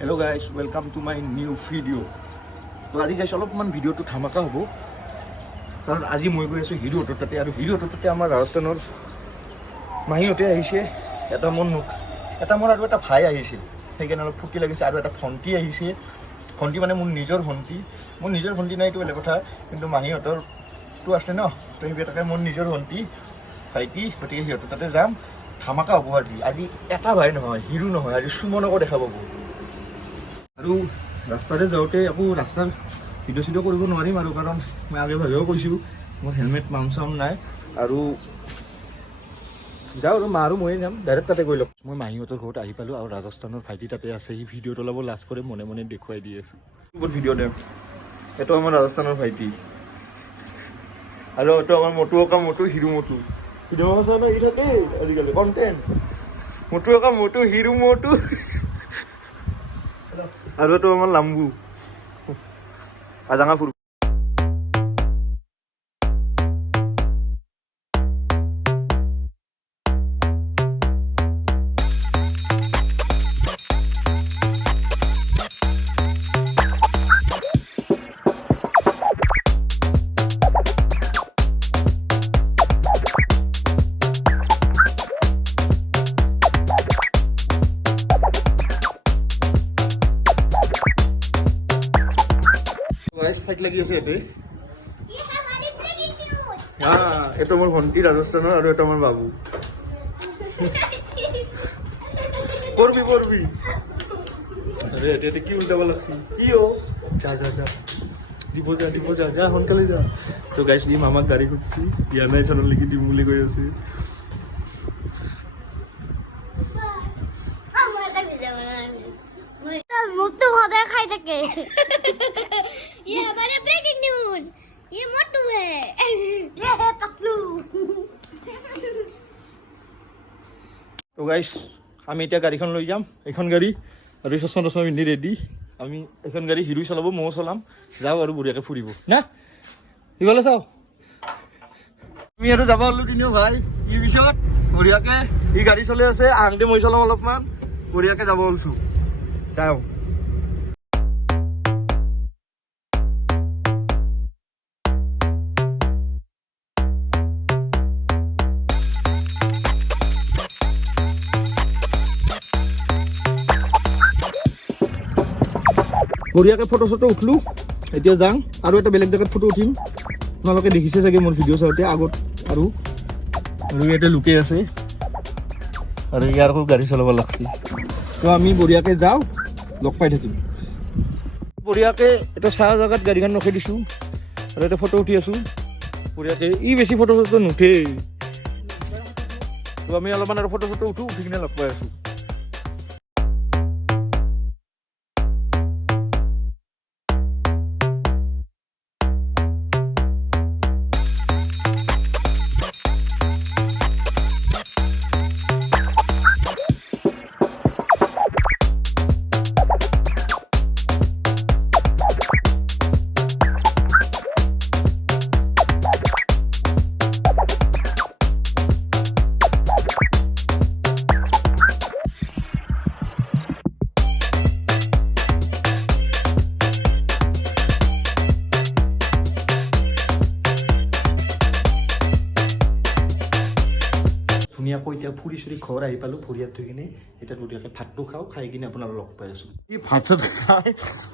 Hello guys, welcome to my new video. So আজি guys অলপমান ভিডিওটো ধামাকা হ'ব কাৰণ আজি মই গৈ আছো হিৰো অটোতে আৰু হিৰো অটোতে আমাৰ ৰাজস্থানৰ মাহীহতে আহিছে এটা মোৰ আৰু এটা ভাই আহিছে সেইকাৰণে অলপ ফুটি লাগিছে আৰু এটা ভণ্টি আহিছে ভণ্টি মানে মোৰ নিজৰ ভণ্টি নাই এইটো বেলেগ কথা কিন্তু মাহীহতৰটো আছে ন তো সেইবিলাকে মোৰ নিজৰ ভণ্টি ভাইটি গতিকে সিহঁতৰ তাতে যাম ধামাকা হ'ব আজি এটা ভাই নহয় হিৰো নহয় আজি সুমনকো দেখা পাব আৰু ৰাস্তাতে যাওঁতে আকৌ ৰাস্তাৰ ভিডিঅ' কৰিব নোৱাৰিম আৰু কাৰণ মই আগে ভাগেও কৈছোঁ মোৰ হেলমেট মাউণ্ট চাউণ্ড নাই আৰু যাওঁ আৰু মা আৰু ময়ে যাম ডাইৰেক্ট তাতে গৈ লওক মই মাহীহঁতৰ ঘৰত আহি পালোঁ আৰু ৰাজস্থানৰ ভাইটি তাতে আছে সি ভিডিঅ'ত অলপ লাজ কৰি মনে মনে দেখুৱাই দি আছোঁ বহুত ভিডিঅ' দিম এইটো আমাৰ ৰাজস্থানৰ ভাইটি আৰু এইটো আমাৰ মটু হিৰো মটু ভিডিঅ' চাই লাগি থাকে আজিকালি কণ্টেণ্ট মটু হিৰো মটু আৰু এইটো আমাৰ লাম্বু আজাঙা ফুৰু ফাইট লাগি আছে ইয়াতে এইটো মোৰ ভণ্টি ৰাজস্থানৰ আৰু এটা মোৰ বাবু কৰবি আৰে এতিয়া কি উল্টাব লাগছি কি যা দিব যা সোনকালে যা তো গাইছ ই মামাক গাড়ী খুজিছি দিয়া নাই চনত লিখি দিম বুলি কৈ আছে मुझे बहुत खाई सके ये हमारे ब्रेकिंग न्यूज ये मोटू है ये है पतलू তো গাইছ আমি এতিয়া গাড়ীখন লৈ যাম এইখন গাড়ী আৰু চশমা পিন্ধি ৰেডি আমি এইখন গাড়ী হিৰো চলাব ময়ো চলাম যাওঁ আৰু বঢ়িয়াকৈ ফুৰিব না সিফালে চাওঁ আমি আৰু যাব হ'লো তিনিও ভাই ই পিছত বঢ়িয়াকৈ ই গাড়ী চলাই আছে আহোঁতে মই চলাম অলপমান বঢ়িয়াকৈ যাব ওলছোঁ যাওঁ বঢ়িয়াকৈ ফটো চটো উঠলোঁ এতিয়া যাওঁ আৰু এটা বেলেগ জেগাত ফটো উঠিম আপোনালোকে দেখিছে চাগে মোৰ ভিডিঅ' চাওঁতে আগত আৰু ইয়াতে লুকাই আছে আৰু ইয়াৰ আকৌ গাড়ী চলাব লাগছে তো আমি বঢ়িয়াকৈ যাওঁ লগ পাই থাকিম বঢ়িয়াকৈ এটা চাহ জেগাত গাড়ীখন ৰখাই দিছোঁ আৰু এটা ফটো উঠি আছোঁ বঢ়িয়াকৈ ই বেছি ফটো চটো নুঠে তো আমি অলপমান আৰু ফটো চটো উঠি কিনে লগ পাই আছোঁ ধুনীয়াকৈ এতিয়া ফুৰি চুৰি ঘৰ আহি পালোঁ ভৰিয়াত থৈ কিনে এতিয়া ধুনীয়াকৈ ভাতটো খাই কিনে আপোনাৰ লগ পাই আছোঁ ই ভাত চাত খাই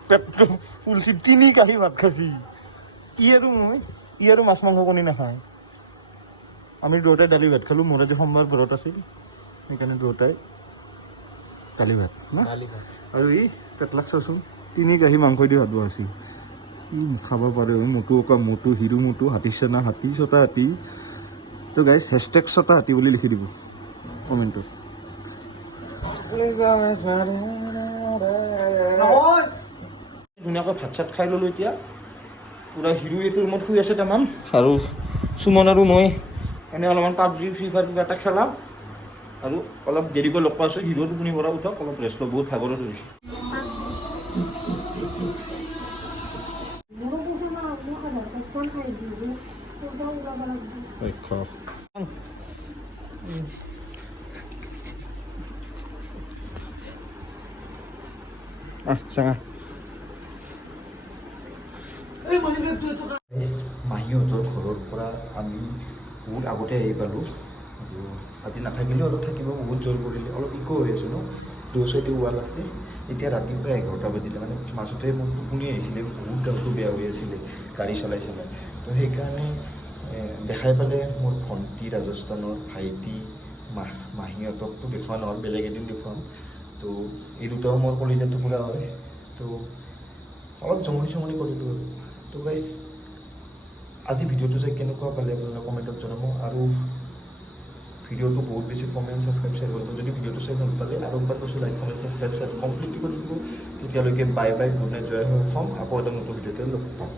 পেটটো ফুলচি 3 কাঁহী ভাত খাইছি ই আৰু মাছ মাংস কণী নাখায় আমি দুয়োটাই দালি ভাত খালোঁ মোৰ আজি সোমবাৰ ব্ৰত আছিল সেইকাৰণে দুয়োটাই দালি ভাত না আৰু ই পেটলাক চাচোন 3 কাঁহী মাংস দি ভাত বনাইছিল ই খাব পাৰে মটু হিৰো মটু হাতী চেনা হাতী ছটা হাতী তো গাইজ হেছটেগ ছটা হাতী বুলি লিখি দিব কমেণ্টত ধুনীয়াকৈ ভাত চাত খাই ল'লোঁ এতিয়া পূৰা হিৰো এইটো ৰুমত শুই আছে তামান আৰু সুমন আৰু মই এনেই অলপমান পাবজি ফ্ৰী ফায়াৰ কিবা এটা খেলাম আৰু অলপ দেৰিকৈ লগ পাইছোঁ হিৰো টোপনি পৰা উঠক অলপ ৰেষ্ট লওঁ বহুত ভাগৰত ধৰিছোঁ চাঙা মাহীহঁতৰ ঘৰৰ পৰা আমি বহুত আগতে আহি পালোঁ আৰু আজি নাথাকিলেও অলপ থাকিব বহুত জোৰ কৰিলে অলপ ইক' হৈ আছোঁ ন দু চাইডে ৱাল আছে এতিয়া ৰাতিপুৱা 11টা বাজিলে মানে মাজতে মোৰ টোপনি আহিছিলে বহুত গাঁৱটো বেয়া হৈ আছিলে গাড়ী চলাই তো সেইকাৰণে দেখাই পালে মোৰ ভণ্টি ৰাজস্থানৰ ভাইটি মাহীহঁতকতো দেখুওৱা নহ'ল বেলেগ এদিন দেখুৱাম তো এই দুটাও মোৰ কলিজাত টুকুৰা হয় তো অলপ জমনি চমনি কৰিলোঁ আৰু তো গাইজ আজি ভিডিঅ'টো চাই কেনেকুৱা পালে আপোনালোকে কমেণ্টত জনাব আৰু ভিডিঅ'টো বহুত বেছি কমেণ্ট ছাবস্ক্ৰাইব শ্বেয়াৰ কৰিব যদি ভিডিঅ'টো চাই ভাল পালে আৰু একবাৰ কৈছোঁ like comment subscribe share completely কৰি দিব তেতিয়ালৈকে বাই বাই গুড নাইট জয় হৈ অসম আকৌ এটা নতুন ভিডিঅ'তে লগ পাম